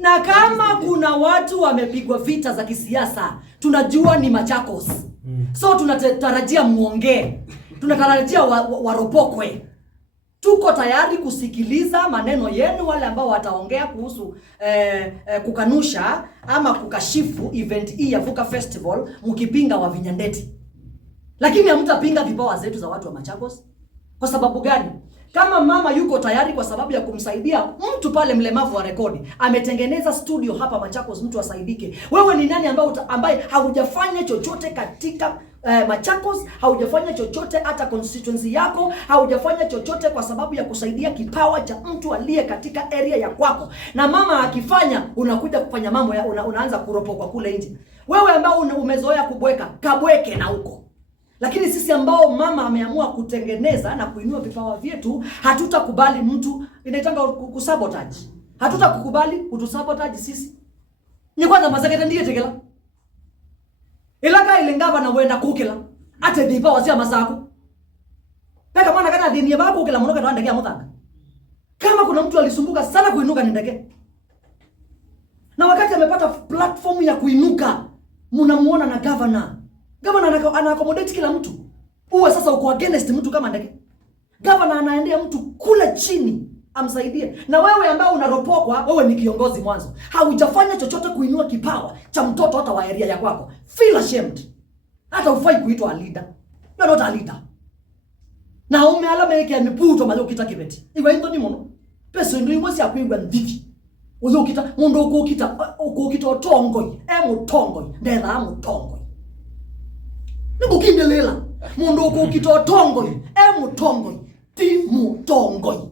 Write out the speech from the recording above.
Na kama kuna watu wamepigwa vita za kisiasa, tunajua ni Machakos. So tunatarajia muongee. Tunatarajia waropokwe. Tuko tayari kusikiliza maneno yenu, wale ambao wataongea kuhusu kukanusha ama kukashifu event hii ya Vuka Festival mkipinga Wavinya Ndeti. Lakini hamtapinga vipawa zetu za watu wa Machakos. Kwa sababu gani? Kama mama yuko tayari kwa sababu ya kumsaidia mtu pale mlemavu wa rekodi, ametengeneza studio hapa Machakos mtu asaidike. Wewe ni nani ambaye haujafanya chochote katika Machakos, haujafanya chochote hata constituency yako, haujafanya chochote kwa sababu ya kusaidia kipawa cha mtu aliye katika area ya kwako. Na mama akifanya, unakuja kufanya mambo ya unaanza kuropokwa kule nje. Wewe ambao umezoea kubweka, kabweke na huko. Lakini sisi ambao mama ameamua kutengeneza na kuinua vipawa vyetu, hatutakubali mtu inaitanga kusabotage. Hatutakukubali kutusabotage sisi. Ni kwanza mazakete ndiye tegela. Ilaka ilengaba na wenda kukila. Ate vipawa sia masaku. Peka mwana kana dini yaba kukila munoka twande kia mutanga. Kama kuna mtu alisumbuka sana kuinuka ni ndege. Na wakati amepata platform ya kuinuka, mnamuona na governor. Governor ana-accommodate kila mtu. Uwe sasa uko against mtu kama ndege. Governor anaendea mtu kule chini amsaidie. Na wewe ambao unaropokwa, wewe ni kiongozi mwanzo. Haujafanya chochote kuinua kipawa cha mtoto hata wa area ya kwako. Feel ashamed. Hata ufai kuitwa a leader. You are not a leader. Na umealama yake ameputo mazo kitaki beti. Iwa ndo ni mono. Pesa ndio imosi akwigwa ndiki. Uzo kita mundo ukita otongoi. Mutongoi. Ndetha mutongoi. Nibukinde lela. Mundo ukita otongoi. Mutongoi. Ti mutongoi.